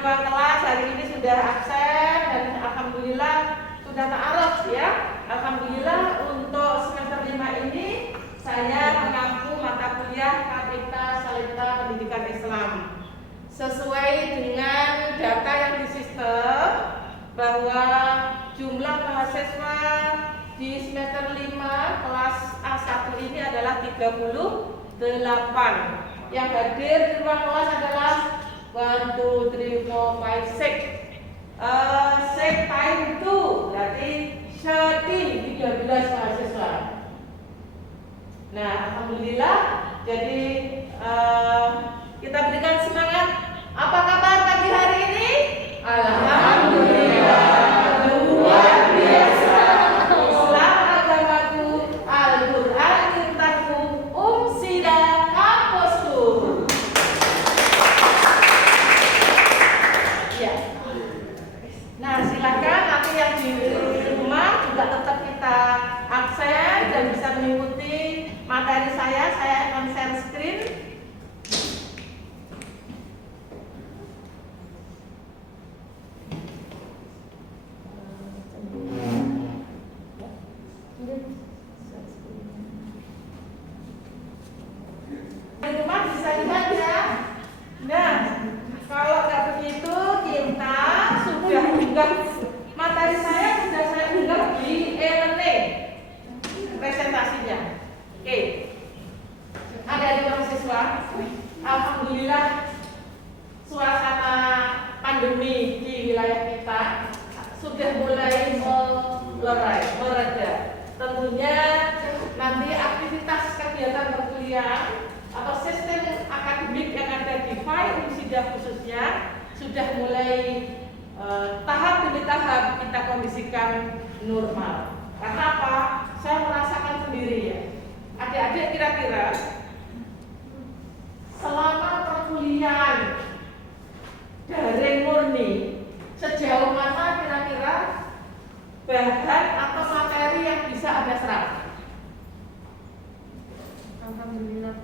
dua kelas hari ini sudah absen dan alhamdulillah sudah ta'aruf ya. Alhamdulillah untuk semester 5 ini saya mengampu mata kuliah KPK Salenta Pendidikan Islam. Sesuai dengan data yang di sistem bahwa jumlah mahasiswa di semester 5 kelas A1 ini adalah 38. Yang hadir di ruang kelas adalah 1, 2, 3, 4, 5, 6. 6 time 2 berarti 13 mahasiswa. Nah, alhamdulillah. Jadi kita berikan semangat. Apa kabar pagi hari ini? Alhamdulillah. Luar biasa. Islam agamaku, Al-Quran cintaku, Sida kampusku. Ya. Nah, silakan nanti yang di rumah juga tetap kita akses dan bisa mengikuti materi saya akan share screen. Di rumah bisa lihat ya. Nah, kalau nggak begitu kita sudah unggah materi sudah saya unggah di e-learning presentasinya. Oke. Ada di mahasiswa. Alhamdulillah suasana pandemi di wilayah kita sudah mulai mereda. Tentunya nanti aktivitas kegiatan perkuliahan atau sistem akademik yang ada di Unsida khususnya sudah mulai tahap demi tahap kita kondisikan normal. Karena apa? Saya merasakan sendiri ya. Adik-adik kira-kira selama perkuliahan daring murni sejauh mana kira-kira bahan atau materi yang bisa Anda serap? Alhamdulillah.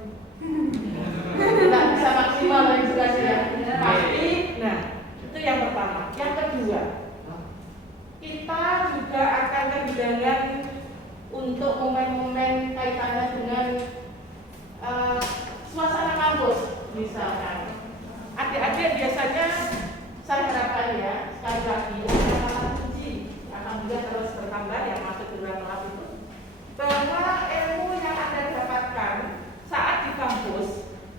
Tidak bisa maksimal yang jelas ya. Pasti. Nah, itu yang pertama. Yang kedua, kita juga akan kehilangan untuk momen-momen kaitannya dengan suasana kampus. Misalkan adik-adik biasanya saya harapkan ya sekali lagi akan uji alhamdulillah terus bertambah yang masuk di ruang kelas itu, bahwa ilmu yang Anda dapatkan saat di kampus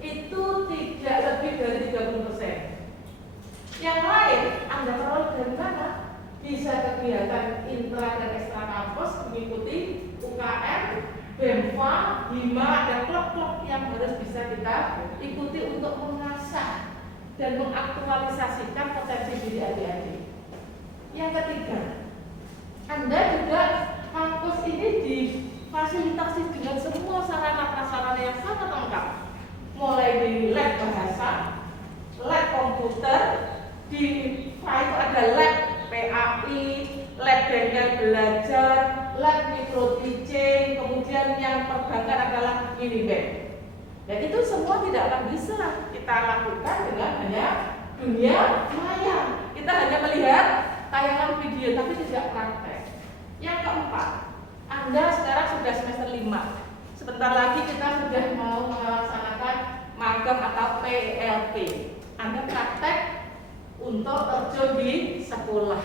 itu tidak lebih dari 30%. Yang lain Anda peroleh dari mana? Bisa kegiatan intra dan ekstra kampus, mengikuti UKM, BEMFA, HIMA, dan klub-klub yang harus bisa kita ikuti untuk mengasah dan mengaktualisasikan potensi diri adik-adik. Yang ketiga, Anda juga kampus ini difasilitasi dengan semua sarana prasarana yang sangat lengkap, mulai dari lab bahasa, lab komputer, di FA itu ada lab PAI, lab bengkel belajar, lab micro teaching, kemudian yang perbankan adalah Unibank. Dan itu semua tidak akan bisa kita lakukan dengan hanya dunia maya. Kita hanya melihat tayangan video tapi tidak praktek. Yang keempat, Anda sekarang sudah semester 5. Sebentar lagi kita sudah mau melaksanakan magang atau PLP. Anda praktek untuk terjun di sekolah.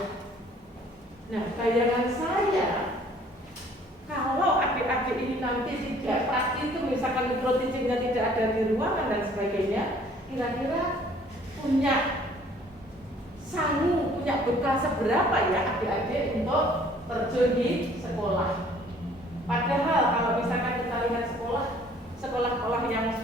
Nah, bayangan saya kalau adik-adik ini nanti tidak praktis itu, misalkan micro teachingnya tidak ada di ruangan dan sebagainya, kira-kira punya sanggup, punya bekal seberapa ya adik-adik untuk terjun di sekolah. Padahal kalau misalkan kita lihat sekolah-sekolah yang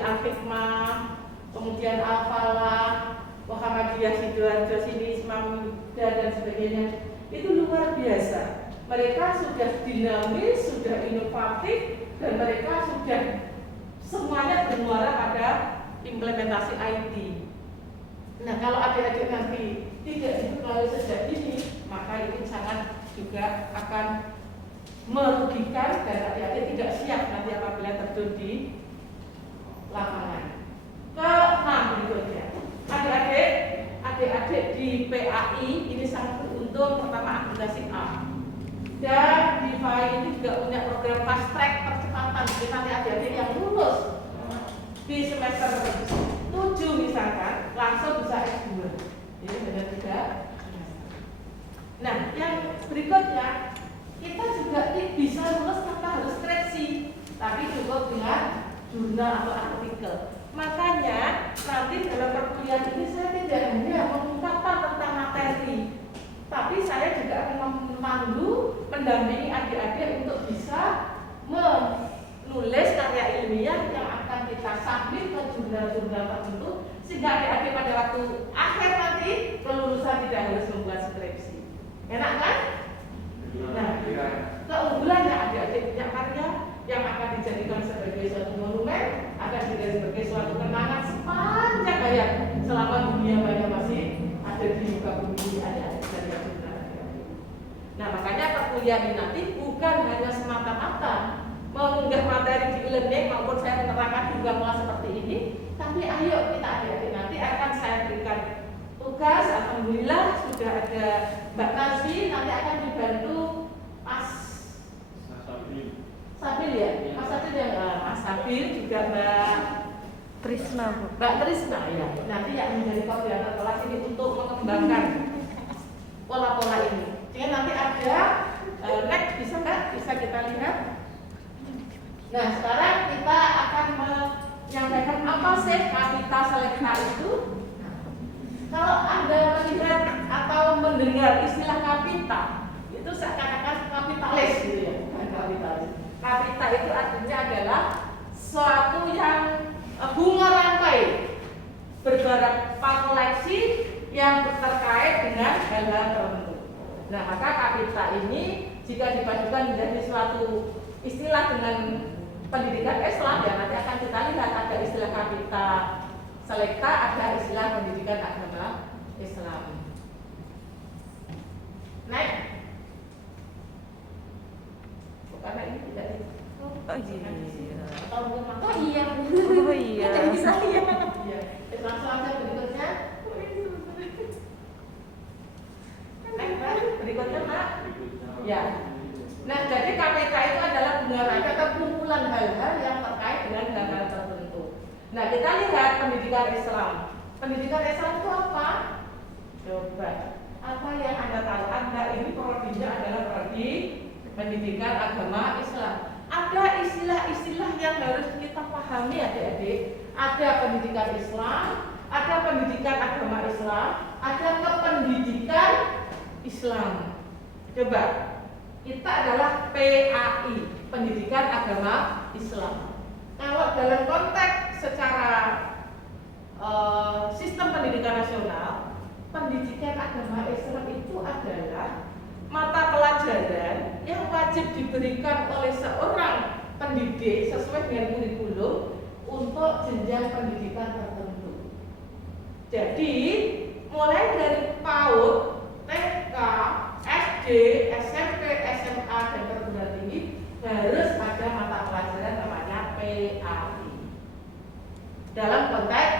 Al-Hikmah, kemudian Al-Falah, Muhammadiyah Sidoarjo, sini Ismamda dan sebagainya, itu luar biasa. Mereka sudah dinamis, sudah inovatif, dan mereka sudah semuanya bermuara pada implementasi IT. Nah, kalau adik-adik nanti tidak dibekali sejak dini, maka itu sangat juga akan merugikan dan adik-adik tidak siap nanti apabila terjun di lapangan. Ke-6 berikutnya, adik-adik PAI ini sangat beruntung, pertama aplikasi A. Dan di PAI ini juga punya program fast track percepatan. Jadi nanti adik-adik yang lulus di semester 7 misalkan langsung bisa S2. Jadi benar tidak. Nah, yang berikutnya kita juga bisa lulus tanpa harus skripsi, tapi cukup dengan jurnal atau artikel. Makanya nanti dalam perkuliahan ini saya tidak hanya mengungkapkan tentang materi, tapi saya juga akan memandu, mendampingi adik-adik untuk bisa menulis karya ilmiah yang akan kita submit ke jurnal-jurnal tertentu, sehingga adik-adik pada waktu akhir nanti kelulusan tidak harus membuat skripsi. Enak kan? Nah, keunggulannya adik-adik punya karya yang akan dijadikan sebagai suatu monumen, akan dijadikan sebagai suatu kenangan sepanjang hayat selama dunia maya masih ada di muka bumi adik-adik dari adik-adik. Nah, makanya perkuliahan ini nanti bukan hanya semata-mata mengunggah materi di e-learning maupun saya menerangkan juga kelas seperti ini, tapi ayo kita adik-adik nanti akan saya berikan tugas. Alhamdulillah sudah ada Mbak Nasbi, nanti akan dibantu Sabil ya, Mas Sabil ya, Mas Sabil juga Mbak Trisna, Bu. Mbak Trisna ya. Nanti yang menjadi koordinator kelas ini untuk mengembangkan pola-pola ini. Jadi nanti ada next bisa Mbak, bisa kita lihat. Nah, sekarang kita akan menyampaikan apa sih kapita selekta itu. Kalau Anda melihat atau mendengar istilah kapita, itu seakan-akan kapitalis gitu ya, bukan kapitalis. Kapita itu artinya adalah suatu yang bunga rantai berbeberapa koleksi yang terkait dengan hal-hal tertentu. Nah, maka kapita ini jika dipadukan menjadi suatu istilah dengan pendidikan Islam, ya nanti akan kita lihat ada istilah kapita selekta, ada istilah pendidikan agama Islam. Next. Karena ini tidak di Oh iya. Oh iya. Oh iya. Bisa ya. Iya. Langsung aja berikutnya. Berikutnya Mbak. Ya. Nah, jadi KPK itu adalah bunga atau kumpulan hal-hal yang terkait dengan hal-hal tertentu. Nah, kita lihat pendidikan Islam. Pendidikan Islam itu apa? Coba. Apa yang Anda tahu? Anda ini prodinya adalah prodi pendidikan agama Islam. Ada istilah-istilah yang harus kita pahami adik-adik. Ada pendidikan Islam, ada pendidikan agama Islam, ada kependidikan Islam. Coba, kita adalah PAI, pendidikan agama Islam. Kalau dalam konteks secara sistem pendidikan nasional, pendidikan agama Islam itu adalah mata pelajaran yang wajib diberikan oleh seorang pendidik sesuai dengan kurikulum untuk jenjang pendidikan tertentu. Jadi mulai dari PAUD, TK, SD, SMP, SMA dan perguruan tinggi harus ada mata pelajaran namanya PAI dalam konteks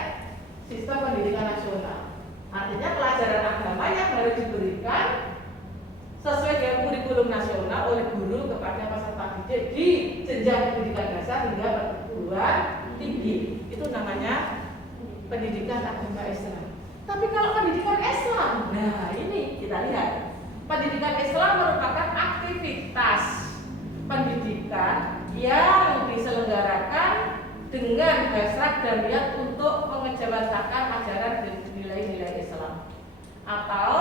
sistem pendidikan nasional. Artinya pelajaran agama yang harus diberikan sesuai dengan kurikulum nasional oleh guru kepada peserta didik di jenjang pendidikan dasar hingga perguruan tinggi. Itu namanya pendidikan agama Islam. Tapi kalau pendidikan Islam, nah ini kita lihat. Pendidikan Islam merupakan aktivitas pendidikan yang diselenggarakan dengan hasrat dan niat untuk mengejawantahkan ajaran dan nilai-nilai Islam, atau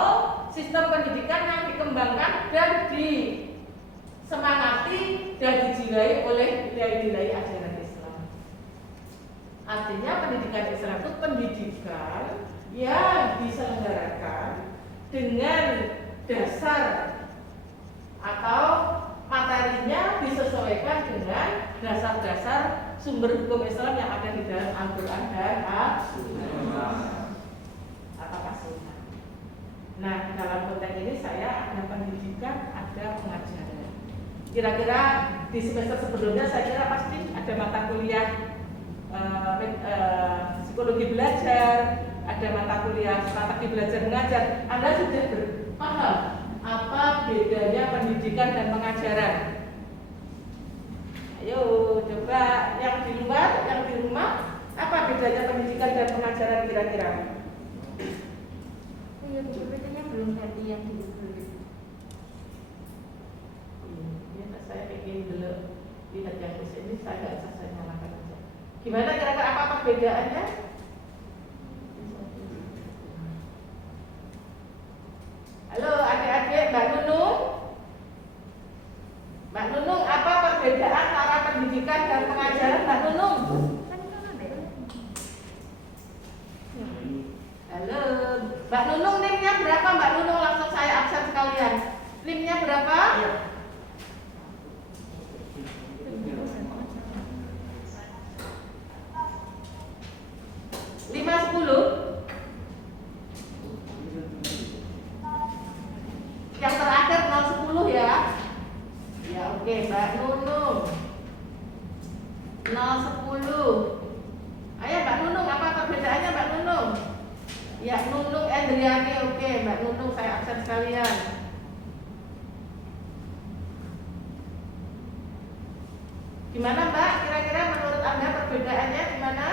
sistem pendidikan yang dikembangkan dan disemangati dan dijiwai oleh nilai-nilai ajaran Islam. Artinya pendidikan Islam itu pendidikan yang diselenggarakan dengan dasar atau materinya disesuaikan dengan dasar-dasar sumber hukum Islam yang ada di dalam Al-Quran dan As-Sunnah. Nah, dalam konteks ini saya ada pendidikan, ada pengajaran. Kira-kira di semester sebelumnya saya kira pasti ada mata kuliah psikologi belajar, ada mata kuliah strategi belajar mengajar, Anda sudah paham apa bedanya pendidikan dan pengajaran. Ayo coba yang di luar, yang di rumah, apa bedanya pendidikan dan pengajaran kira-kira? Bedanya belum ganti yang dulu. Ini saya ingin dulu lihat yang di sini, saya nggak bisa saya nyalakan aja. Gimana kira-kira apa perbedaannya? Halo adik-adik, Mbak Nunung. Mbak Nunung, apa perbedaan antara pendidikan dan pengajaran, Mbak Nunung? Halo, Mbak Nunung, NIM-nya berapa, Mbak Nunung? Langsung saya absen sekalian. NIM-nya berapa? 510. Yang terakhir 010 ya. Ya oke, Mbak Nunung 010. Ayo Mbak Nunung, apa perbedaannya Mbak Nunung? Ya Nunung Endriani, oke Mbak Nunung saya absen sekalian. Gimana Mbak? Kira-kira menurut Anda perbedaannya gimana?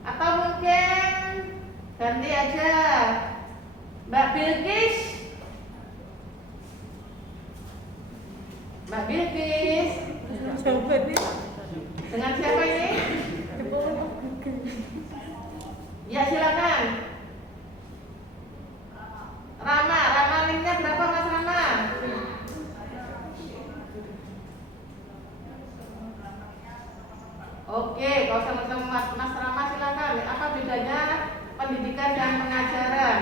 Atau mungkin ganti aja Mbak Bilkis. Mbak Bilkis dengan siapa ini? Ya silakan. Rama linknya berapa Mas Rama? Oke, kalau sama-sama Mas Rama silakan. Apa bedanya pendidikan dan pengajaran?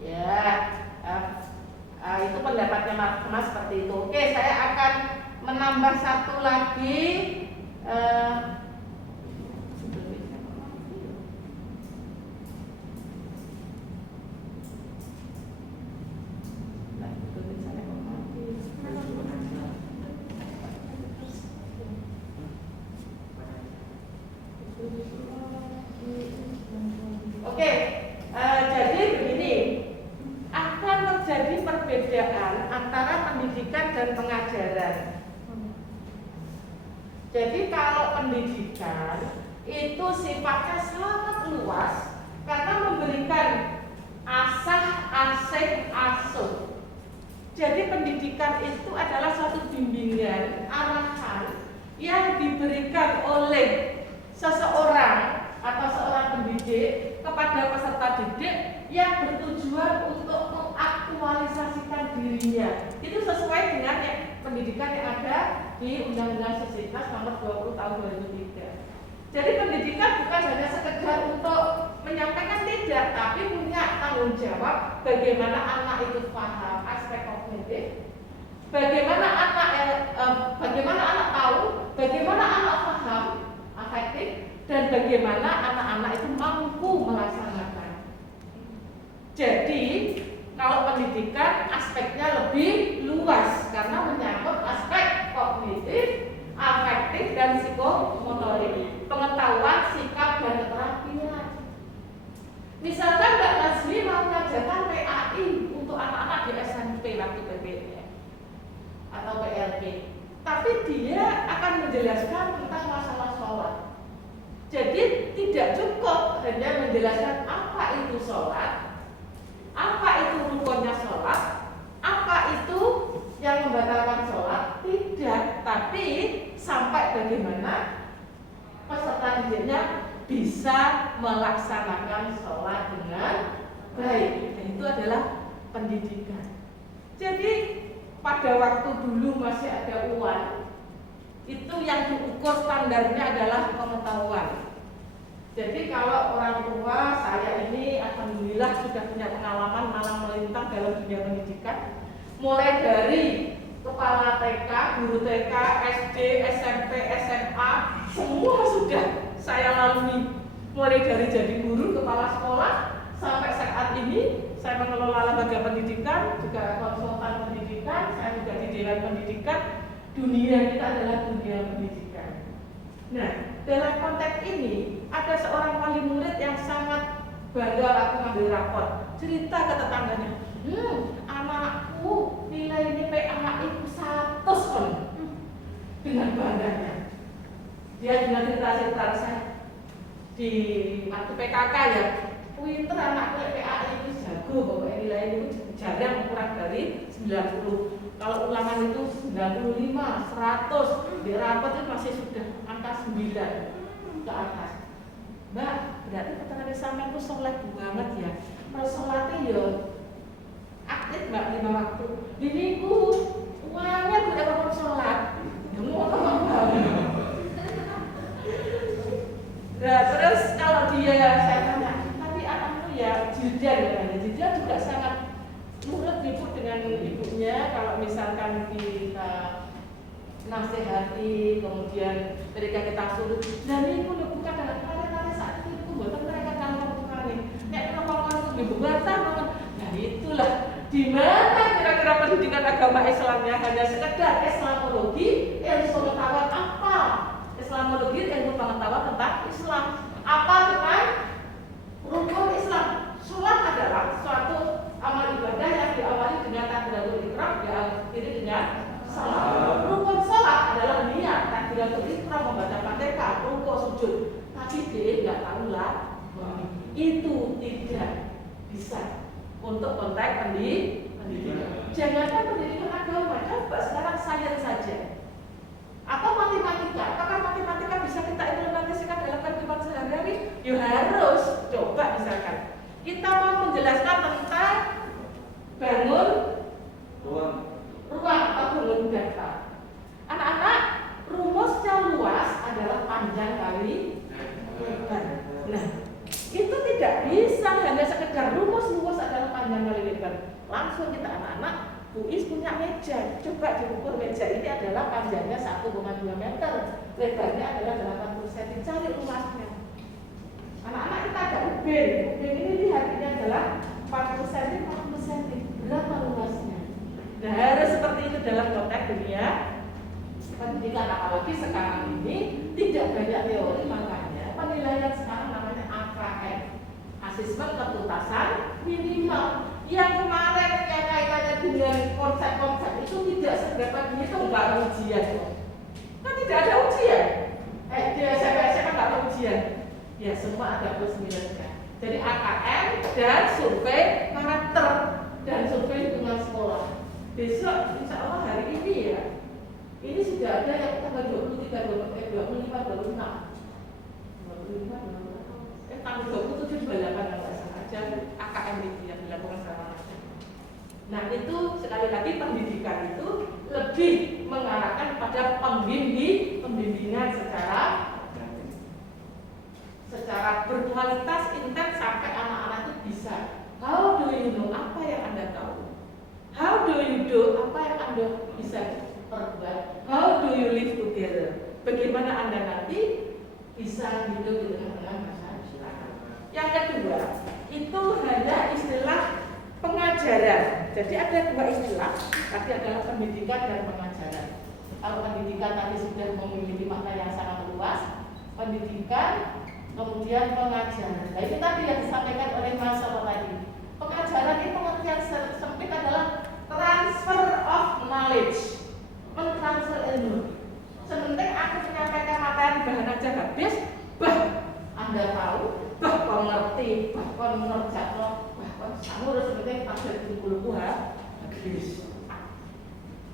Ya, itu pendapatnya Mas seperti itu. Oke, saya akan menambah satu lagi. Oke, jadi begini, akan terjadi perbedaan antara pendidikan dan pengajaran. Jadi kalau pendidikan itu sifatnya sangat luas karena memberikan asah, asih, asuh. Jadi pendidikan itu adalah suatu bimbingan, arahan yang diberikan oleh seseorang atau seorang pendidik kepada peserta didik yang bertujuan untuk mengaktualisasikan dirinya. Itu sesuai dengan pendidikan yang ada di Undang-Undang Sisdiknas Nomor 20 Tahun 2003. Jadi pendidikan bukan hanya sekedar untuk menyampaikan, tidak, tapi punya tanggung jawab bagaimana anak itu paham aspek kognitif, bagaimana anak tahu, bagaimana anak paham afektif, dan bagaimana anak-anak itu mampu melaksanakan. Jadi kalau pendidikan aspeknya lebih luas karena menyangkut aspek kognitif, afektif, dan psikomotorik, pengetahuan, sikap, dan keterampilan. Misalkan Mbak Nazmi mau mengajarkan PAI untuk anak-anak di SMP waktu PPN atau PLP, tapi dia akan menjelaskan tentang masalah sholat. Jadi tidak cukup hanya menjelaskan apa itu sholat, apa itu rukunnya sholat, apa itu yang membatalkan sholat, tidak, tapi sampai bagaimana peserta didiknya bisa melaksanakan sholat dengan baik. Dan itu adalah pendidikan. Jadi pada waktu dulu masih ada uang, itu yang diukur standarnya adalah pengetahuan. Jadi kalau orang tua saya ini alhamdulillah sudah punya pengalaman malang melintang dalam dunia pendidikan, mulai dari kepala TK, guru TK, SD, SMP, SMA, semua sudah saya lalui. Mulai dari jadi guru, kepala sekolah, sampai saat ini saya mengelola lembaga pendidikan, juga konsultan pendidikan, saya juga di Dewan Pendidikan. Dunia kita adalah dunia pendidikan. Nah, dalam konteks ini ada seorang wali murid yang sangat bangga aku ngambil rapor, cerita ke tetangganya, anakku nilai ini PAI 100 kon. Dengan bangganya dia juga cerita saya di waktu PKK ya, pinter anakku PAI itu jago, pokoknya nilai itu jarang kurang dari 90. Kalau ulangan itu 95, 100, di rapot itu masih sudah angka 9 ke atas. Mbak, berarti keterangan sampean itu sholat banget ya. Kalau sholatnya ya aktif mbak 5 waktu. Diriku uangnya udah mau sholat. Ya mau banget. Nah terus kalau dia saya tanya, tapi anakmu ya Jildan ya, Jildan juga sangat nurut ibu dengan ibunya. Kalau misalkan kita nasihati, kemudian ketika kita suruh, dan ini pun bukan dalam kalian saat itu, bukan mereka kalau kali, nek ngomong ibu bantah banget. Nah itulah di mana kira-kira pendidikan agama Islamnya hanya sekedar Islamologi, ilmu pengetahuan apa? Islamologi ilmu pengetahuan tentang Islam. Apa dengan rukun Islam? Sholat adalah suatu amal ibadah yang diawali dengan takbiratul ihram, diakhiri dengan salam. Rukun sholat adalah niat, takbiratul ihram, membaca Fatihah, rukuk, sujud. Tapi dia nggak tahu lah, itu tidak bisa untuk konteks pendidikan. Jangankan pendidikan agama, coba sekarang sains saja atau matematika. Apakah matematika bisa kita implementasikan dalam kehidupan sehari-hari? Ya harus. Coba misalkan kita mau menjelaskan tentang bangun ruang atau bangun data. Anak-anak, rumusnya luas adalah panjang kali lebar. Nah, itu tidak bisa hanya sekedar rumus luas adalah panjang kali lebar. Langsung kita anak-anak, Bu Is punya meja, coba diukur meja ini adalah panjangnya 1,2 meter, lebarnya adalah 80 cm, cari luasnya. Anak-anak kita ada ubin ini lihat ini adalah 40 cm, 40 cm, berapa luasnya? Nah harus seperti itu dalam konteks dunia pendidikan, apalagi sekarang ini tidak banyak teori, makanya penilaian sekarang namanya AKM, asesmen ketuntasan minimal. Yang kemarin yang kaitannya dengan konsep-konsep itu tidak seberapa dihitung, nggak ada ujian, kan tidak ada ujian. Di SMP nggak ada ujian, ya semua ada plus minusnya. Jadi AKM dan survei karakter dan survei lingkungan sekolah. Besok insya Allah hari ini ya, ini sudah ada yang tanggal 23, 25, 26, tanggal 27, 28 nggak salah aja AKM itu yang dilakukan sekarang. Nah itu sekali lagi pendidikan itu lebih mengarahkan pada pembimbingan secara berkualitas, intens sampai anak-anak itu bisa. How do you know, apa yang Anda tahu? How do you do, apa yang Anda bisa perbuat? How do you live together? Bagaimana Anda nanti bisa hidup di tengah-tengah masyarakat? Yang kedua, itu hanya istilah pengajaran. Jadi ada dua istilah, tadi adalah pendidikan dan pengajaran. Kalau pendidikan tadi sudah memiliki makna yang sangat luas, pendidikan kemudian pengajaran. Nah itu tadi yang disampaikan oleh Mas Sopo tadi. Pengajaran itu pengertian sempit adalah transfer of knowledge, mentransfer ilmu. Sementing aku menyampaikan materi bahan aja habis, bah Anda tahu, bah kau ngerti, bah kau ngerjakno, bah kau ngurus penting tablet di kulku habis.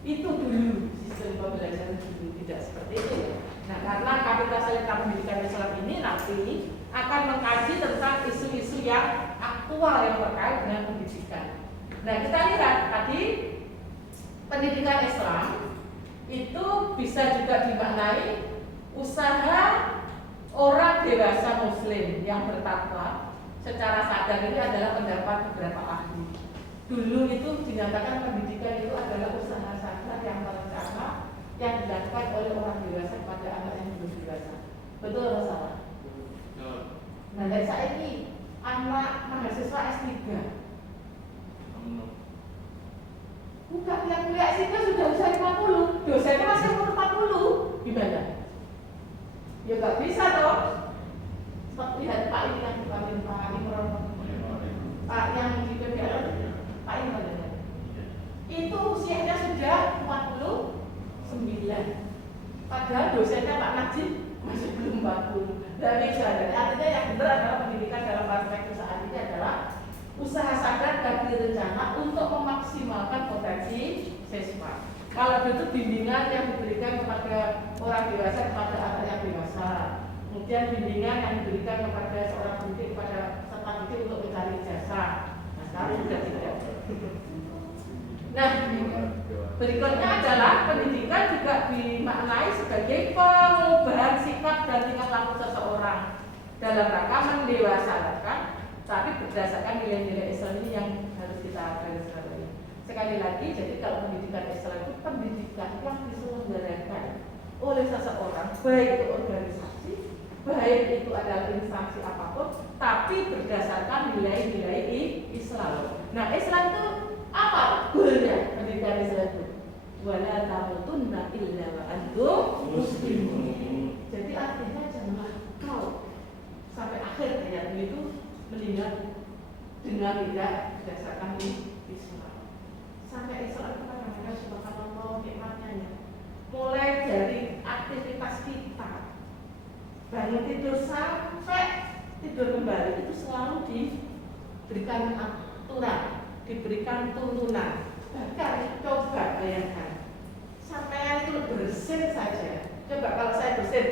Itu dulu sistem pembelajaran dulu, tidak seperti itu. Nah karena Kapital Selekta Pendidikan Islam ini nanti akan mengkaji tentang isu-isu yang aktual yang terkait dengan pendidikan. Nah kita lihat tadi pendidikan Islam itu bisa juga dimaknai usaha orang dewasa Muslim yang bertakwa secara sadar. Ini adalah pendapat beberapa ahli. Dulu itu dinyatakan pendidikan itu adalah usaha sadar yang terencana yang dilakukan oleh orang dewasa kepada anak yang belum dewasa. Betul atau salah? Nah, dari saya ini anak mahasiswa S3. Bukan yang kuliah S3 sudah usia 50, dosennya masih umur 40. Gimana? Ya gak bisa dong. Seperti lihat Pak ini yang dipanggil Pak Imron, Pak yang di PBL, Pak Imron ya. Itu usianya sudah 49. Padahal dosennya Pak Najib masih belum 40. Dari sadar, artinya yang benar adalah pendidikan dalam perspektif saat ini adalah usaha sadar dan direncana untuk memaksimalkan potensi siswa. Kalau itu bimbingan yang diberikan kepada orang dewasa kepada anak yang dewasa, kemudian bimbingan yang diberikan kepada seorang pendidik kepada peserta didik untuk mencari jasa. Nah, sekarang sudah tidak. Nah, berikutnya adalah pendidikan juga dimaknai sebagai pengubahan sikap dan tingkah laku seseorang dalam rangka mendewasakan, tapi berdasarkan nilai-nilai Islam ini yang harus kita garisbawahi. Sekali lagi, jadi kalau pendidikan Islam itu pendidikan yang diselenggarakan oleh seseorang, baik itu organisasi, baik itu adalah instansi apapun, tapi berdasarkan nilai-nilai Islam. Nah, Islam itu apa goalnya pendidikan Islam itu? Wala tamutunna illa wa antum muslimun. Jadi artinya janganlah kau sampai akhir ayat itu meninggal dengan tidak berdasarkan Islam. Sampai Islam itu kadang-kadang subhanallah nikmatnya ya. Mulai dari aktivitas kita, bangun tidur sampai tidur kembali itu selalu diberikan aturan, diberikan tuntunan. Bahkan coba bayangkan, sampai itu bersin saja. Coba kalau saya bersin,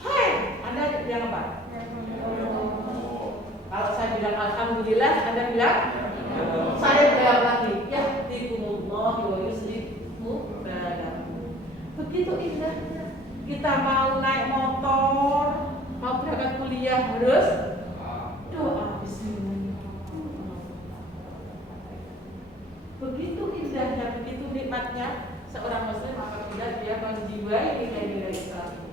hai, Anda bilang apa? Kalau saya bilang alhamdulillah, Anda bilang? Saya bilang lagi, yahdikumullah wa yuslihu balakum. Begitu indahnya. Kita mau naik motor, mau berangkat kuliah harus doa bismillah. Begitu indahnya, begitu nikmatnya seorang muslim apabila dia menjiwai nilai-nilai Islam ini.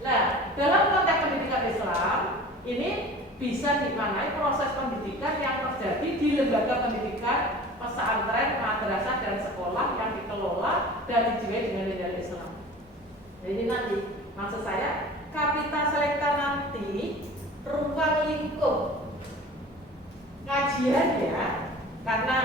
Nah, dalam konteks pendidikan Islam ini bisa dimaknai proses pendidikan yang terjadi di lembaga pendidikan, pesantren, madrasah dan sekolah yang dikelola dan dijiwai dengan nilai Islam. Jadi nanti maksud saya kapita selekta nanti ruang lingkup kajian ya, karena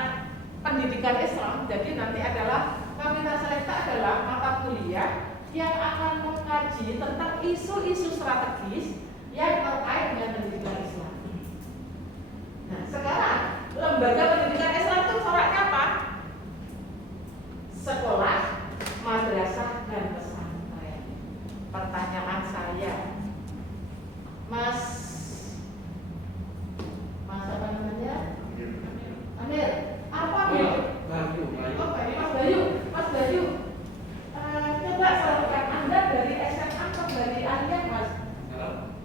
pendidikan Islam, jadi nanti adalah kapita selekta adalah mata kuliah yang akan mengkaji tentang isu-isu strategis yang terkait dengan pendidikan Islam. Nah, sekarang lembaga pendidikan Islam itu coraknya apa? Sekolah, madrasah, dan pesantren. Pertanyaan saya, Mas apa namanya? Amir, apa ya? Oh, ini Mas Bayu. Mas Bayu, coba sampaikan Anda dari SMA atau dari Aliyah, Mas?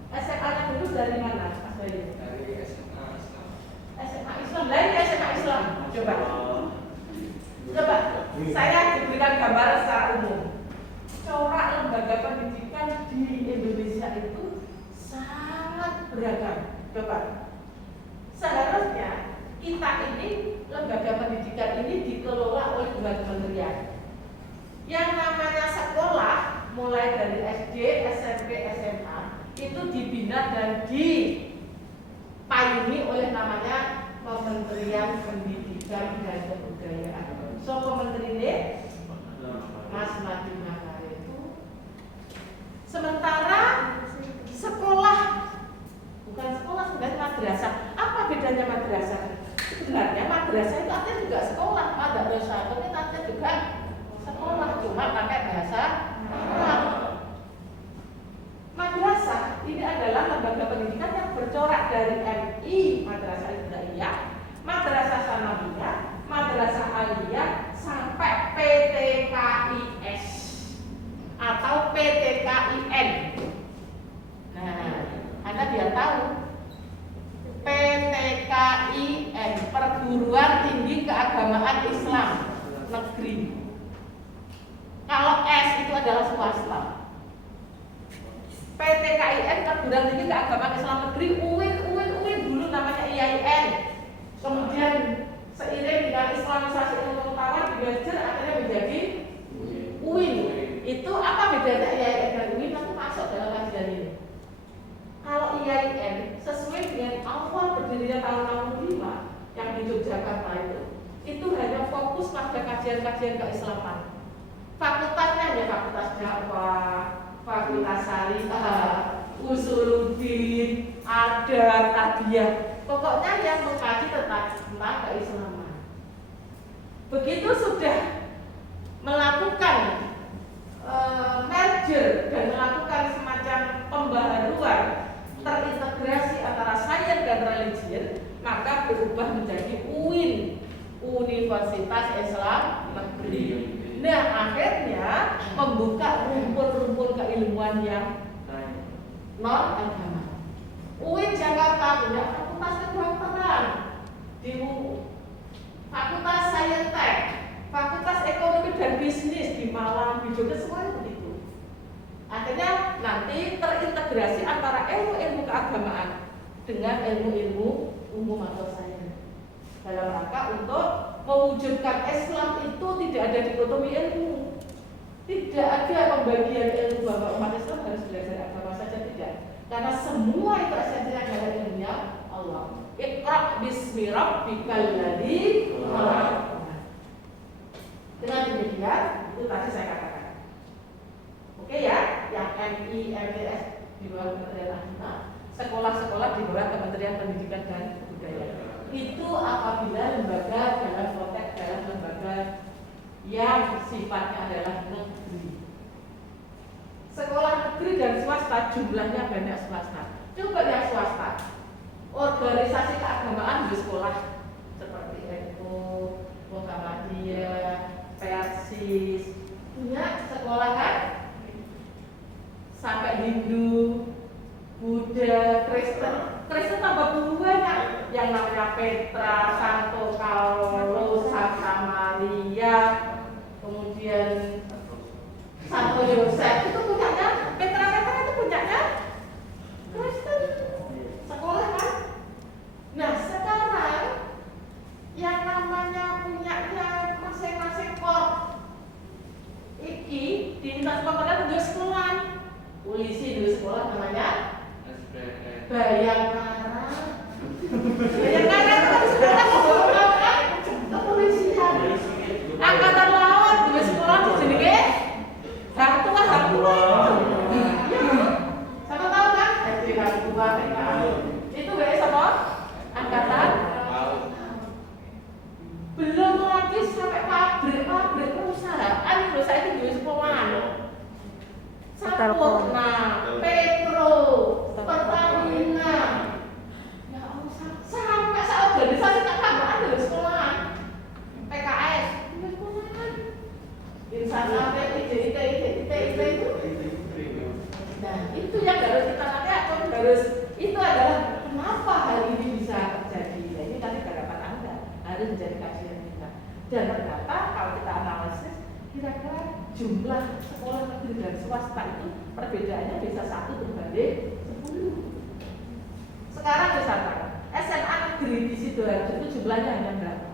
SMA-nya dulu dari mana, Mas Bayu? Dari SMA Islam. SMA Islam, lain SMA Islam. Coba. Saya diberikan gambaran secara umum. Corak lembaga pendidikan di Indonesia itu sangat beragam. Coba. Seharusnya kita ini lembaga pendidikan ini dikelola oleh dua kementerian. Yang namanya sekolah mulai dari SD, SMP, SMA itu dibina dan dipayungi oleh namanya Kementerian Pendidikan dan Kebudayaan. So Kementerian ini Mas Madi Makar itu. Sementara sekolah bukan sekolah, sebenarnya madrasah. Apa bedanya madrasah? Sebenarnya madrasah itu artinya juga sekolah. Madrasah itu artinya juga sekolah, cuma pakai bahasa Arab. Madrasah ini adalah lembaga pendidikan yang bercorak dari MI, Madrasah Ibtidaiyah, Madrasah Sanawiyah, Madrasah Aliyah sampai PTKIS atau PTKIN. Nah, Anda biar tahu PTKIN, Perguruan Tinggi Keagamaan Islam Negeri. Kalau S itu adalah swasta. PTKIN Perguruan Tinggi Keagamaan Islam Negeri, UIN dulu namanya IAIN. Kemudian seiring dengan Islamisasi ilmu pengetahuan di akhirnya menjadi UIN. Itu apa bedanya IAIN dan UIN? Aku masuk dalam kajian ini. Kalau IAIN sesuai dengan awal berdirinya tahun 65 yang di Yogyakarta itu hanya fokus pada kajian-kajian keislaman. Fakultasnya hanya fakultas dakwah, fakultas syariah, usuluddin, adab, tarbiyah. Pokoknya yang mengkaji tentang keislaman. Begitu sudah melakukan merger dan melakukan semacam pembaharuan terintegrasi antara sains dan religion, maka berubah menjadi UIN, Universitas Islam Negeri. Nah, akhirnya membuka rumpun-rumpun keilmuan yang non agama. UIN Jakarta punya fakultas kedokteran di UU, fakultas saintek, fakultas ekonomi dan bisnis di Malang, di Jogja, semuanya begitu. Akhirnya nanti terintegrasi antara ilmu-ilmu keagamaan dengan ilmu-ilmu umum atau sains dalam rangka untuk mewujudkan Islam itu tidak ada dikotomi ilmu, tidak ada pembagian ilmu bahwa umat Islam harus belajar agama saja, tidak, karena semua itu esensinya adalah ilmunya Allah. Iqra bismi rabbikal ladzi khalaq. Dengan demikian itu tadi saya katakan. Oke ya, yang MI, MTS di bawah Kementerian Agama, sekolah-sekolah di bawah Kementerian Pendidikan dan Kebudayaan. Itu apabila lembaga dalam konteks dalam lembaga yang sifatnya adalah negeri. Sekolah negeri dan swasta jumlahnya banyak swasta. Coba yang swasta, organisasi keagamaan di sekolah seperti NU, Muhammadiyah, Persis, punya sekolah kan? Sampai Hindu, Buddha, Kristen tambah banyak. Yang namanya Petra, Santo Carlo, Santa Maria, kemudian Santo Yosef, itu punyanya Petra itu punyanya Kristen, sekolah kan. Nah sekarang yang namanya punyanya masing-masing kor iki dinas pemerintah dua sekolah, polisi dua sekolah namanya Bayangkara. Bayangkara itu kan sekolah kepolisian. Angkatan Laut dua sekolah di sini Hangtua ya, sama tahu kan? SD Hangtua itu gak sama angkatan. Belum lagi sampai pabrik perusahaan itu saya itu dua sekolah. Sampurna, Petro, Pertamina, ya Allah, sampai organisasi keagamaan dari sekolah, PKS, dari sekolah, insan sampai IJIT itu. Nah itu yang harus kita nanti harus itu adalah kenapa hal ini bisa terjadi. Nah, ini tadi harapan Anda harus menjadi kajian kita. Dan ternyata kalau kita analisis kira-kira jumlah sekolah negeri dan swasta itu perbedaannya bisa 1 berbanding 10. Sekarang misalkan SMA negeri di Sidoarjo itu jumlahnya hanya berapa?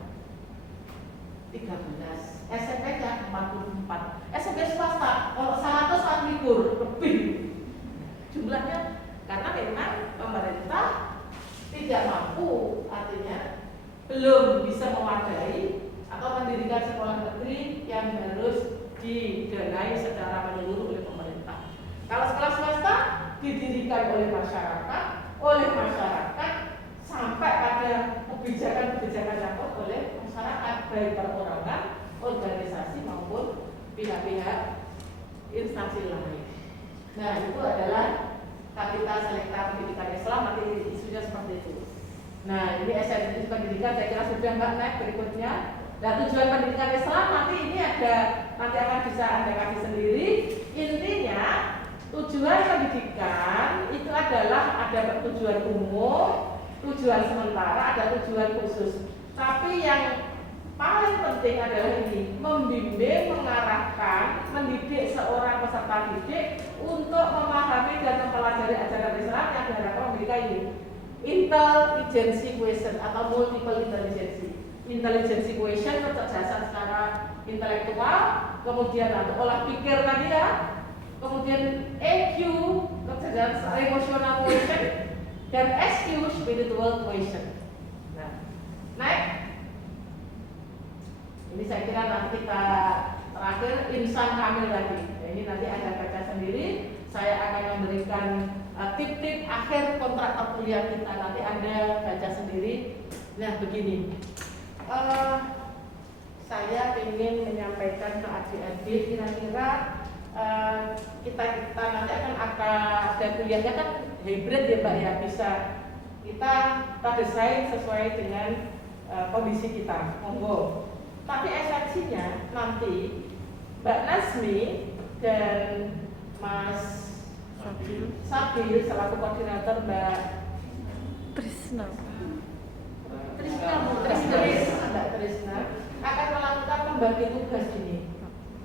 13. SMP-nya 44. SMP swasta kalau 100 libur lebih jumlahnya, karena memang pemerintah tidak mampu, artinya belum bisa mewadai atau mendirikan sekolah negeri yang harus didanai secara menyeluruh oleh pemerintah. Kalau sekolah swasta didirikan oleh masyarakat sampai pada kebijakan-kebijakan yang oleh masyarakat, baik perorangan, organisasi maupun pihak-pihak instansi lain. Nah itu adalah kapital selekta pendidikan Islam, nanti isunya seperti itu. Nah ini esensi pendidikan saya kira sudah Mbak naik berikutnya. Dan tujuan pendidikan Islam nanti ini nanti akan bisa Anda kaji sendiri. Intinya tujuan pendidikan itu adalah ada tujuan umum, tujuan sementara, ada tujuan khusus. Tapi yang paling penting adalah ini, membimbing, mengarahkan, mendidik seorang peserta didik untuk memahami dan mempelajari ajaran Islam yang diharapkan memberikan ini intelligence question atau multiple intelligence. Intelligence question kecerdasan secara intelektual, kemudian untuk olah pikir tadi ya, kemudian EQ kecerdasan emosional question, dan SQ spiritual question. Nah, next. Ini saya kira nanti kita terakhir insan kamil lagi. Nah, ini nanti Anda baca sendiri. Saya akan memberikan tip-tip akhir kontrak perkuliahan kita. Nanti Anda baca sendiri. Nah begini, saya ingin menyampaikan ke adik-adik kira-kira kita nanti akan ada kuliahnya kan hybrid ya Pak ya, bisa kita desain sesuai dengan kondisi kita. Monggo. Tapi esensinya nanti Mbak Nasmi dan Mas Sabil selaku koordinator Mbak Trisna. Mbak Trisna akan melakukan membagi tugas ini.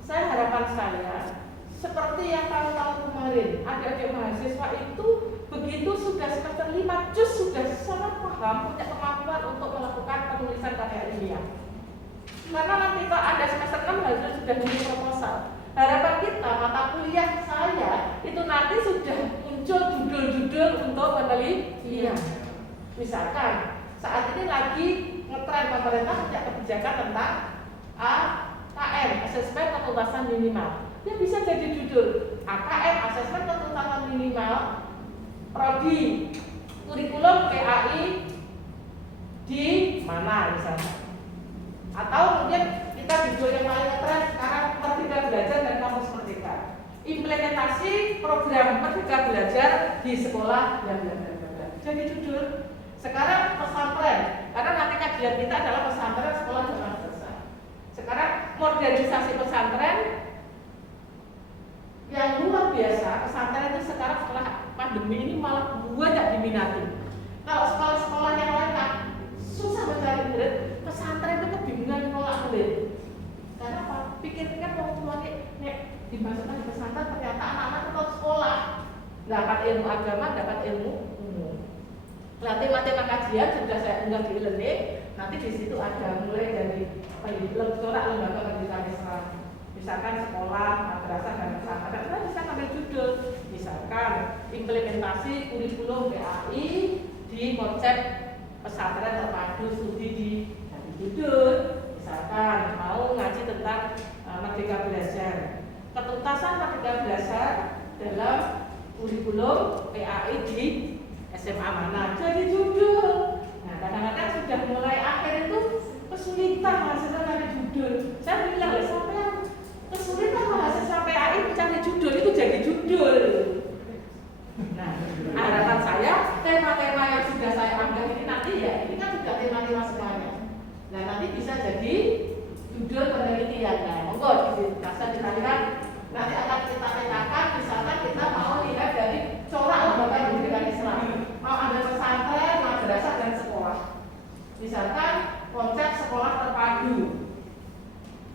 Harapan saya seperti yang tahun-tahun kemarin, adik-adik mahasiswa itu begitu sudah semester 5 juz sudah sangat paham, punya kemampuan untuk melakukan penulisan karya ilmiah. Karena nanti kalau ada semester 6 harusnya sudah menulis proposal. Harapan kita mata kuliah saya itu nanti sudah muncul judul-judul untuk penelitian. Misalkan saat ini lagi ngetren pemerintah punya kebijakan tentang AKM, asesmen ketuntasan minimal. Dia bisa jadi judul AKM, asesmen ketuntasan minimal, prodi kurikulum PAI di mana misalnya. Atau mungkin kita judul yang paling ngetren sekarang Merdeka Belajar dan Kampus Merdeka. Implementasi program Merdeka Belajar di sekolah dan. Jadi judul. Sekarang pesantren, karena nanti kajian kita adalah pesantren, sekolah dan madrasah. Sekarang modernisasi pesantren yang luar biasa. Pesantren itu sekarang setelah pandemi ini malah banyak diminati. Kalau sekolah-sekolah yang lain kan susah mencari murid, pesantren itu kebingungan nolak murid. Karena apa? Pikir-pikir orang tuanya dimasukkan di pesantren ternyata anak-anak tetap sekolah, dapat ilmu agama, dapat ilmu umum. Tema-tema kajian sudah saya unggah di e-learning. Nanti di situ ada mulai dari corak lembaga pendidikan Islam. Misalkan sekolah, madrasah dan pesantren. Kita bisa ambil judul, misalkan implementasi kurikulum PAI di konsep pesantren terpadu studi di judul. Misalkan mau ngaji tentang Merdeka Belajar, ketuntasan Merdeka Belajar dalam kurikulum PAI di SMA mana, jadi judul. Nah kadang-kadang sudah mulai akhir itu kesulitan mahasiswa cari judul. Saya bilang ya sampai kesulitan mahasiswa PAI mencari judul itu jadi judul. Nah harapan saya tema-tema yang sudah saya anggap ini nanti ya ini kan juga tema-tema semuanya. Nah nanti bisa jadi judul penelitian. Nah monggo bisa kita lihat nanti akan kita petakan. Misalkan kita mau lihat dari corak lembaga pendidikan Islam, mau ada pesantren, madrasah dan sekolah. Misalkan konsep sekolah terpadu.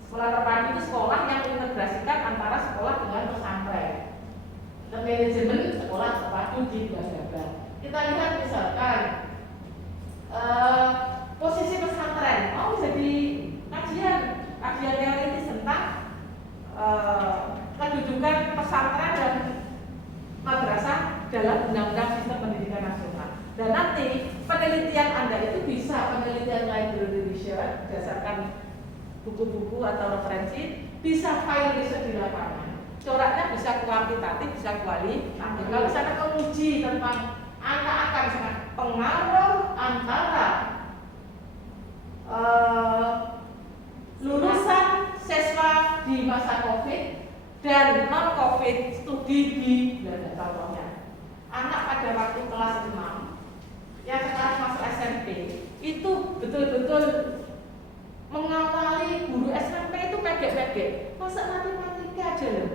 Sekolah terpadu itu sekolah yang mengintegrasikan antara sekolah dengan pesantren. Dan manajemen sekolah terpadu di Belajar. Kita lihat misalkan posisi pesantren mau jadi kajian teoritis tentang kedudukan pesantren dan madrasah dalam undang-undang sistem pendidikan nasional. Dan nanti penelitian Anda itu bisa penelitian library research berdasarkan buku-buku atau referensi, bisa file research di lapangan. Coraknya bisa kuantitatif, bisa kualitatif. Kalau misalnya menguji tentang angka-angka misalkan pengaruh antara lulusan siswa di masa COVID dan non-COVID studi di Belanda. Contohnya anak pada waktu kelas 6 yang sekarang masuk SMP itu betul-betul mengawali guru SMP itu pendek-pendek, masa matematika aja loh,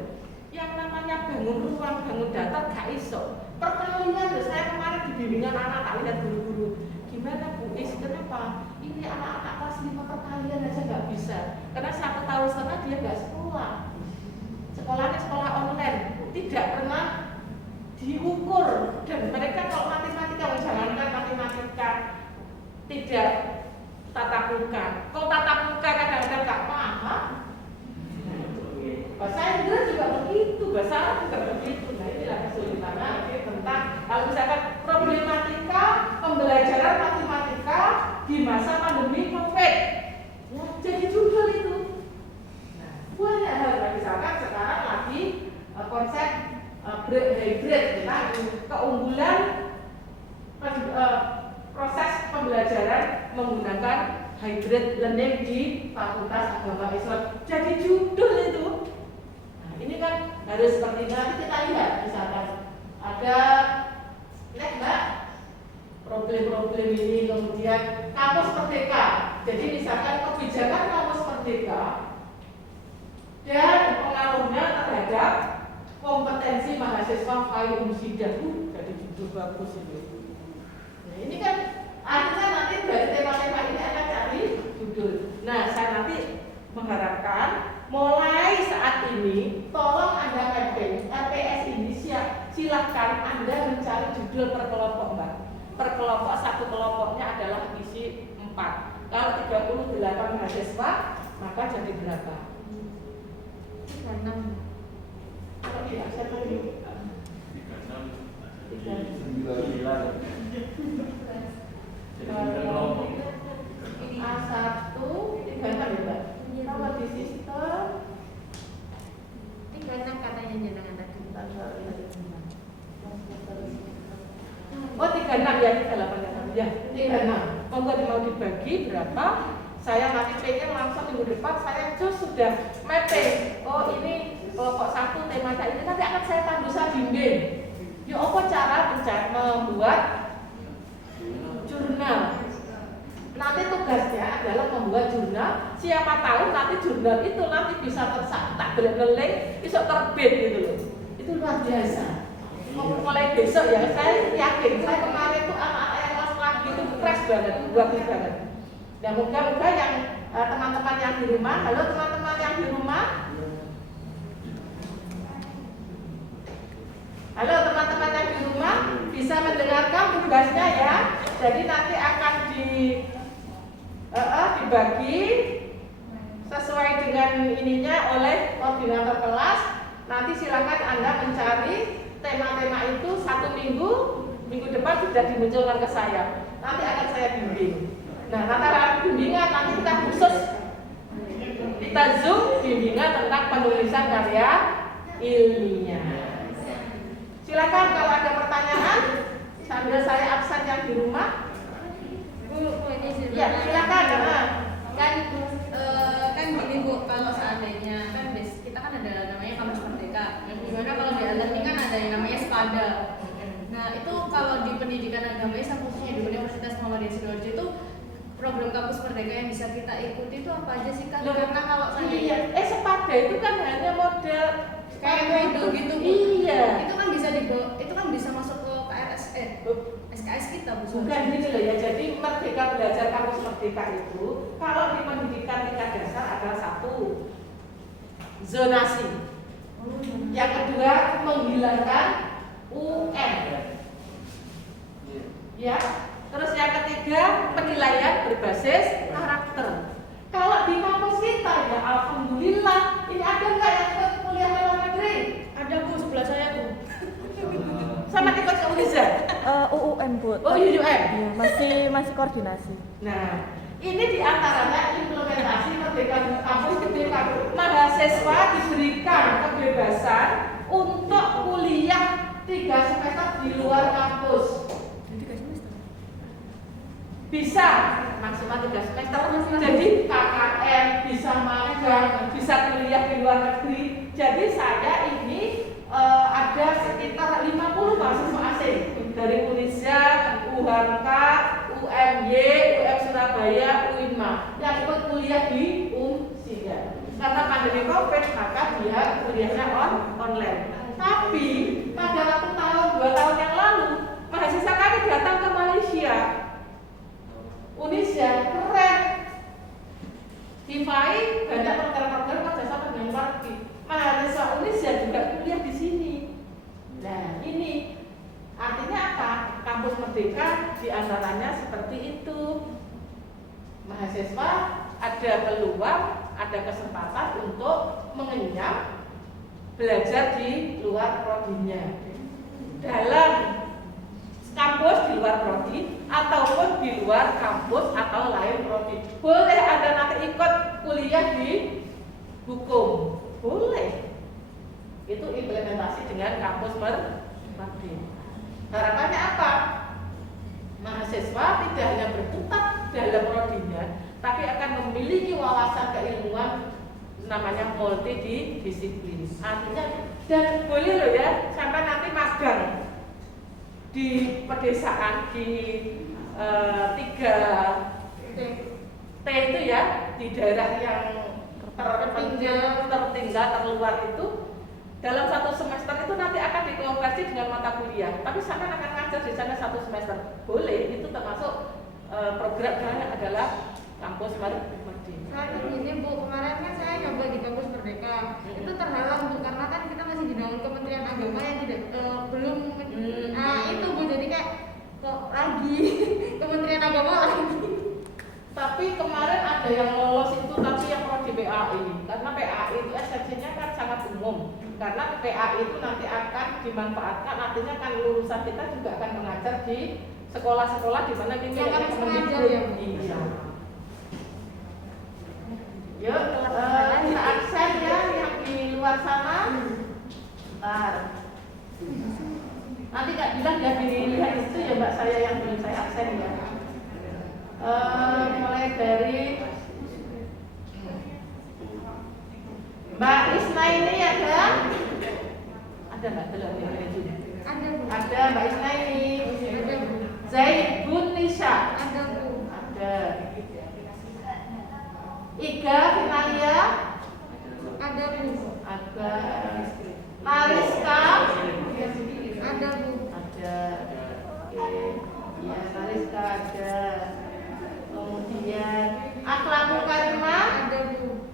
yang namanya bangun ruang, bangun data gak iso. Perkalian loh, saya kemarin di bimbingan anak tak lihat guru-guru gimana Bu Is, kenapa? Ini anak-anak kelas 5 perkalian aja nggak bisa. Karena 1,5 tahun dia nggak sekolah. Sekolahnya sekolah online, tidak pernah diukur. Dan mereka kalau matematika, menjalankan matematika tidak tatap muka. Kalau tatap muka kadang-kadang nggak paham. Bahasa Inggris juga begitu, bahasa Arab juga begitu. Nah inilah kesulitannya tentang kalau misalkan problematika pembelajaran matematika di masa pandemi COVID. Ya, jadi judul itu. Nah, banyak hal, misalkan sekarang lagi konsep hybrid, kita keunggulan proses pembelajaran menggunakan hybrid learning di Fakultas Agama Islam. Jadi judul itu. Nah, ini kan harus seperti nanti kita lihat misalkan ada Mbak problem-problem ini, kemudian kampus merdeka. Jadi misalkan kebijakan kampus merdeka dan pengaruhnya terhadap kompetensi mahasiswa Fayum Sidahu. Jadi judul bagus ini. Nah, ini kan artinya nanti dari tema-tema ini akan cari judul. Nah, saya nanti mengharapkan mulai saat ini tolong Anda mapping RPS ini silahkan Anda mencari judul per kelompok Mbak. Per kelompok, satu kelompoknya adalah isi 4. Kalau 38 mahasiswa maka jadi berapa? 36. Kalau tidak saya tadi 9. A1 36 ya Mbak? Kalau di sistem 36 katanya jenengan tadi. Oh 36 ya, 38 ya, 36. Monggo mau dibagi berapa? Saya nanti pengen langsung minggu depan saya sudah mapping. Oh ini kelompok 1 temanya ini nanti akan saya pandu, saya bimbing. Ya apa cara membuat jurnal? Nanti tugasnya adalah membuat jurnal. Siapa tahu nanti jurnal itu nanti bisa tak beli-beli, bisa terbit gitu loh. Itu luar biasa. Mulai besok ya, saya yakin. Saya kemarin tuh anak-anak yang kelas lagi itu fresh banget, bagus banget. Dan moga-moga yang teman-teman yang di rumah, halo teman-teman yang di rumah. Halo teman-teman yang di rumah, bisa mendengarkan tugasnya ya. Jadi nanti akan dibagi sesuai dengan ininya oleh koordinator kelas. Nanti silakan Anda mencari tema-tema itu 1 minggu depan sudah dimunculkan ke saya. Nanti akan saya bimbing. Nah, antara bimbingan nanti kita khusus kita zoom bimbingan tentang penulisan karya ilmiah. Silakan kalau ada pertanyaan sambil saya absen yang di rumah. Ya, silakan. Kan gini Bu, kalau seandainya kan kita kan ada namanya kampus merdeka. Gimana kalau di e-learning kan ada yang namanya SPADA. Nah itu kalau di pendidikan agama Islam khususnya di Universitas Muhammadiyah Sidoarjo itu program kampus merdeka yang bisa kita ikuti itu apa aja sih kan? Karena kalau iya, SPADA itu kan hanya model kayak model gitu Bu. Iya. Itu kan bisa masuk ke SKS kita Bu. Bukan gini loh ya. Jadi Merdeka Belajar Kampus Merdeka itu kalau di pendidikan tingkat dasar ada 1 zonasi. Yang kedua menghilangkan UN. Ya. Terus yang ketiga penilaian berbasis karakter. Kalau di kampus kita ya alhamdulillah, ini ada nggak yang ikut kuliah luar negeri? Ada Bu, sebelah saya Bu. Sama ikut ke Uniza? UUM Bu. Oh UUM. Ya, masih koordinasi. Nah, ini diantaranya implementasi Merdeka Kampus Merdeka. Mahasiswa diberikan kebebasan untuk kuliah 3 semester di luar kampus. Bisa maksimal 3 semester. Jadi KKN, bisa magang, bisa kuliah di luar negeri. Jadi saya ini ada sekitar 50 mahasiswa asing dari Unisa, UHAMKA, UMY, UM Surabaya, UINMA yang ikut kuliah di Unsida. Karena pandemi COVID maka dia kuliahnya online. Tapi pada waktu 2 tahun yang lalu mahasiswa kami datang ke Malaysia. merdeka diantaranya seperti itu. Mahasiswa ada peluang, ada kesempatan untuk mengenyam belajar di luar prodinya, dalam kampus di luar prodi ataupun di luar kampus atau lain prodi. Boleh Anda nanti ikut kuliah di hukum, boleh. Itu implementasi dengan kampus merdeka. Harapannya apa? Mahasiswa tidak hanya berkutat dalam prodinya, tapi akan memiliki wawasan keilmuan namanya multidisiplin. Artinya, dan boleh loh ya, sampai nanti magang di pedesaan di 3T itu ya, di daerah yang tertinggal terluar itu, dalam 1 semester itu nanti akan dikonversi dengan mata kuliah. Tapi sampai akan ngajar di sana 1 semester, boleh. Itu termasuk programnya adalah kampus merdeka. Saya begini Bu, kemarin kan saya coba di kampus Merdeka, itu terhalang Bu, karena kan kita masih di naungan Kementerian Agama yang tidak belum. Nah itu Bu, jadi kayak kok lagi Kementerian Agama lagi. Tapi kemarin ada yang lolos itu, tapi yang prodi PAI, karena PAI itu esensinya kan sangat umum. Karena PAI itu nanti akan dimanfaatkan, artinya kan lulusan kita juga akan mengajar di sekolah-sekolah di mana kita akan mengajar ya. Iya. Yuk, kita aksen ya yang di luar sana. Bentar. Nanti Kak bilang ya dilihat itu ya Mbak saya yang belum saya aksen ya. Mulai dari Mbak Isna ini ada Mbak belum ya? Ada Bu. Ada Mbak Isna ini. Ada Bu. Zaidun Nisha. Ada Bu. Ada. Iga Finalia. Ada Bu. Ada. Mariska. Ada Bu. Ada. Oke. Ya, Mariska ada. Kemudian Akhlakul Karimah. Ada Bu.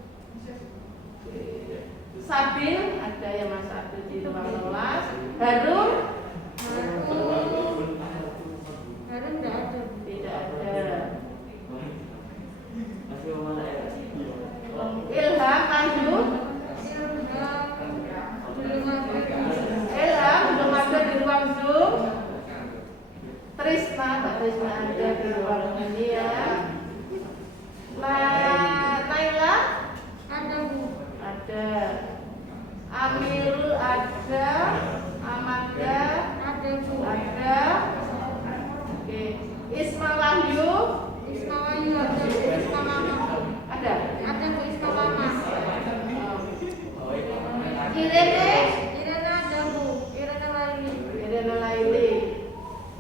Sabil ada ya Mas Sabil di ruang kelas. Harum Harun enggak ada Bu. tidak ada. Ilham Ayu. Ilham belum ada di ruang Zoom. Trisna, Mbak Trisna ada di ruang ini ya. Naila Ada Bu. ada. Amirul ada. Amanda Ada Bu. ada. Oke. Ismail Wahyu Ismawayu ada Bu. Ismawama. ada. Ada Bu Ismawama. Irene Irena ada Bu. Irena Laili. Irene Laili.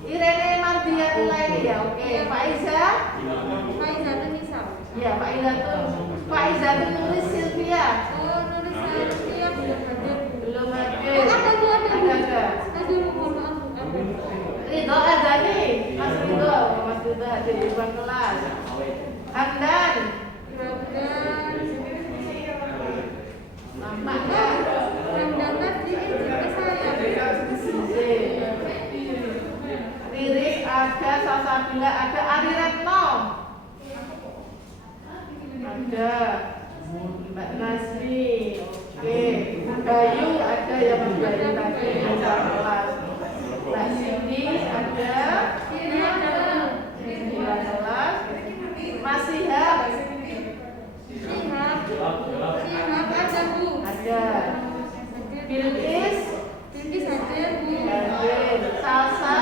Irene Mardiani Laili ya. Oke. Faiza Faiza Tunisa. ya. Faiza Nuris Silvia Oh, nulis saya belum hadir Bu. belum ada. Ada Bu, ada Bu. Ada. Ada Bu, mohon maaf Bu. Ada. Ridho ada nih. Mas Ridho ada di ruang kelas. Hamdan nampak ya. Ramdan tadi juga saya. Riris ada, Salsabila ada, Ari Retno ada, Mbak Nasri, oke, Bayu ada yang Mas Bayu tadi di kelas, Mbak Cindy ada, Ini ada di kelas, Mas Sihab Sihab. Sihab ada Bu. ada, Bilkis Bilkis hadir Bu. hadir, Salsa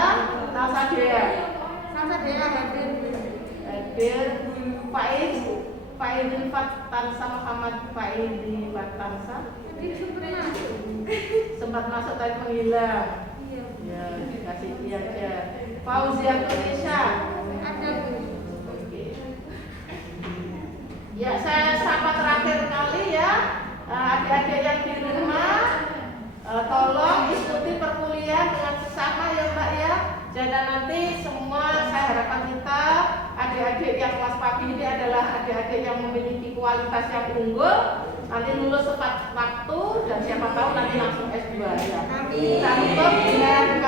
Dea Salsa Dea hadir Bu. hadir, Faidil Fatansa Muhammad Faidil Fatansa Tadi sumbernya ada Bu. sempat masuk tadi menghilang. Iya. Ya, dikasih dia aja. Fauzia Indonesia. Ada Bu. Oke. Ya, saya sapa terakhir kali ya. Adik-adik yang di rumah, tolong ikuti perkuliahan dengan sesama ya Mbak ya. Jangan nanti semua saya harapkan kita adik-adik yang kelas pagi ini adalah adik-adik yang memiliki kualitas yang unggul. Nanti lulus tepat waktu dan siapa tahu nanti langsung S2 ya. Amin. Sanggup dengan